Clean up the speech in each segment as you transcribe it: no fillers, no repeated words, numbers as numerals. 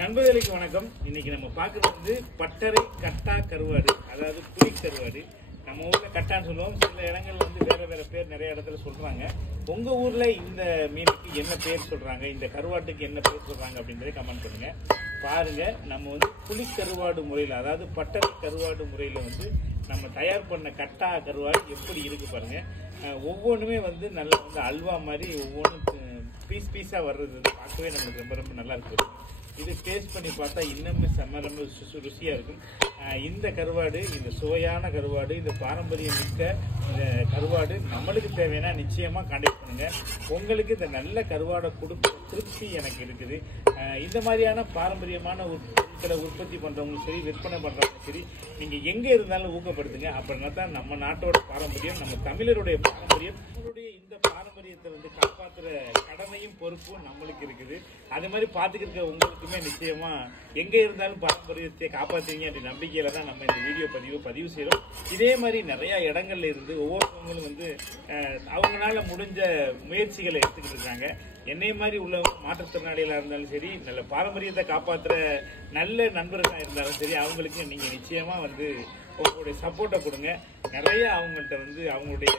நண்பர்களுக்கு வணக்கம். இன்னைக்கு நம்ம பார்க்கறது வந்து பட்டறை கட்டா கருவாடு, அதாவது புளி கருவாடு. நம்ம ஊர்ல கட்டான்னு சொல்லுவோம், சில இடங்கள்ல வந்து வேற வேற பேர் நிறைய இடத்துல சொல்றாங்க. உங்க ஊர்ல இந்த மீனுக்கு என்ன பேர் சொல்றாங்க, இந்த கருவாட்டுக்கு என்ன பேர் சொல்றாங்க அப்படின்றத கமெண்ட் பண்ணுங்க. பாருங்க, நம்ம வந்து புளி கருவாடு முறையில், அதாவது பட்டறை கருவாடு முறையில வந்து நம்ம தயார் பண்ண கட்டா கருவாடு எப்படி இருக்கு பாருங்க. ஒவ்வொன்றுமே வந்து நல்லா வந்து அல்வா மாதிரி ஒவ்வொன்றும் பீஸ் பீஸா வர்றது பார்க்கவே நம்மளுக்கு ரொம்ப ரொம்ப நல்லா இருக்கு. இது டேஸ்ட் பண்ணி பார்த்தா இன்னுமே செம்ம ரொம்ப ருசியா இருக்கும். இந்த கருவாடு, இந்த சுவையான கருவாடு, இந்த பாரம்பரியம் மிக்க இந்த கருவாடு நம்மளுக்கு தேவைன்னா நிச்சயமா கான்டாக்ட் பண்ணுங்க. உங்களுக்கு இந்த நல்ல கருவாடை கொடுக்க திருப்தி எனக்கு இருக்குது. இந்த மாதிரியான பாரம்பரியமான பொருட்களை உற்பத்தி பண்றவங்களும் சரி, விற்பனை பண்றவங்களும் சரி, நீங்க எங்க இருந்தாலும் ஊக்கப்படுத்துங்க. அப்படின்னா தான் நம்ம நாட்டோட பாரம்பரியம், நம்ம தமிழருடைய பாரம்பரியம், நம்மளுடைய இந்த பாரம்பரியத்தை வந்து காப்பாற்றுற கடமையும் பொறுப்பும் நம்மளுக்கு இருக்குது. அதே மாதிரி பார்த்துக்கிற உங்களுக்குமே நிச்சயமா எங்க இருந்தாலும் பாரம்பரியத்தை காப்பாற்றுவீங்க அப்படி நம்பிக்கையில தான் நம்ம இந்த வீடியோ பதிவு செய்யறோம். இதே மாதிரி நிறைய இடங்கள்ல இருந்து ஒவ்வொருத்தவங்களும் வந்து அவங்களால முடிஞ்ச முயற்சிகளை எடுத்துக்கிட்டு இருக்காங்க. என்னை மாதிரி உள்ள மாற்றுத்திறனாளிகளா இருந்தாலும் சரி, நல்ல பாரம்பரியத்தை காப்பாற்றுற நல்ல நண்பர்களா இருந்தாலும் சரி, அவங்களுக்கு நீங்க நிச்சயமா வந்து உங்களுடைய சப்போர்ட்டை கொடுங்க. நிறைய அவங்கள்ட்ட வந்து அவங்களுடைய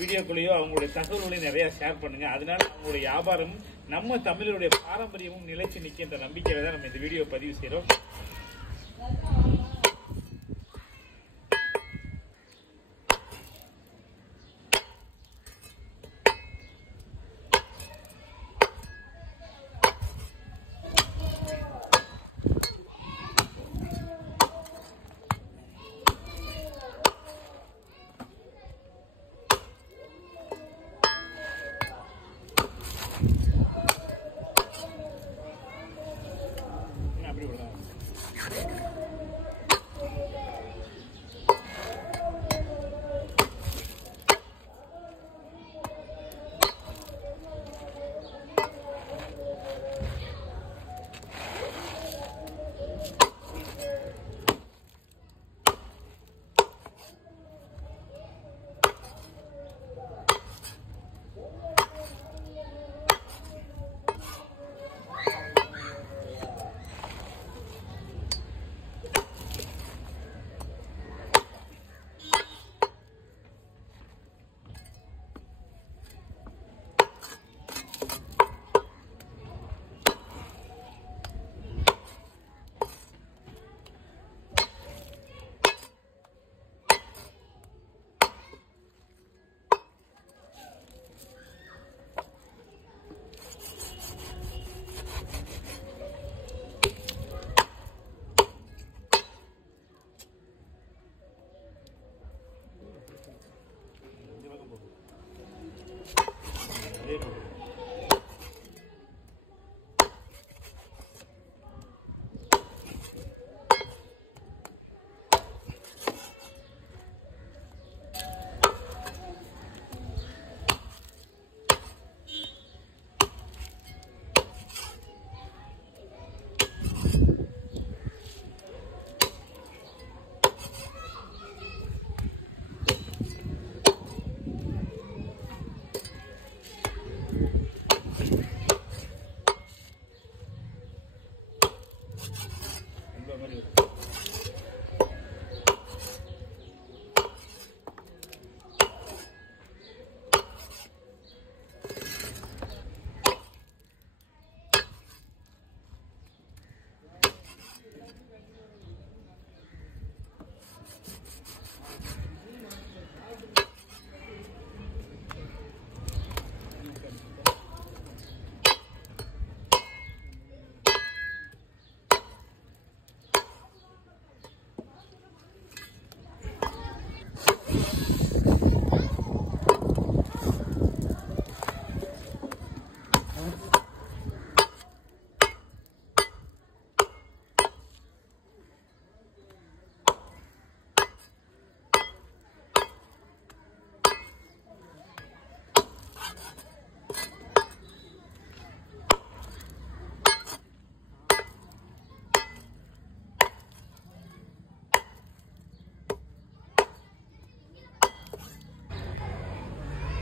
வீடியோக்குள்ளேயோ அவங்களுடைய தகவல்களையும் நிறைய ஷேர் பண்ணுங்க. அதனால அவங்களுடைய வியாபாரமும் நம்ம தமிழருடைய பாரம்பரியமும் நிலைச்சு நிற்கின்ற நம்பிக்கையில தான் நம்ம இந்த வீடியோ பதிவு செய்யறோம்.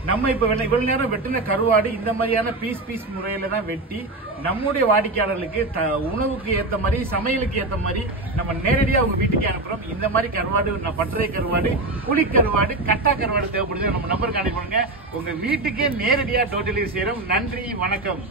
நம்ம இப்ப இவ்வளவு நேரம் வெட்டின கருவாடு இந்த மாதிரியான பீஸ் முறையில தான் வெட்டி நம்முடைய வாடிக்கையாளர்களுக்கு உணவுக்கு ஏத்த மாதிரி சமையலுக்கு ஏத்த மாதிரி நம்ம நேரடியா அவங்க வீட்டுக்கு அனுப்புறோம். இந்த மாதிரி கருவாடு, பட்டறை கருவாடு, புளி கருவாடு, கட்டா கருவாடு தேவைப்படுது நம்ம நம்பருக்கு அனுப்பி பண்ணுங்க. உங்க வீட்டுக்கே நேரடியா டோர் டெலிவரி செய்யறோம். நன்றி, வணக்கம்.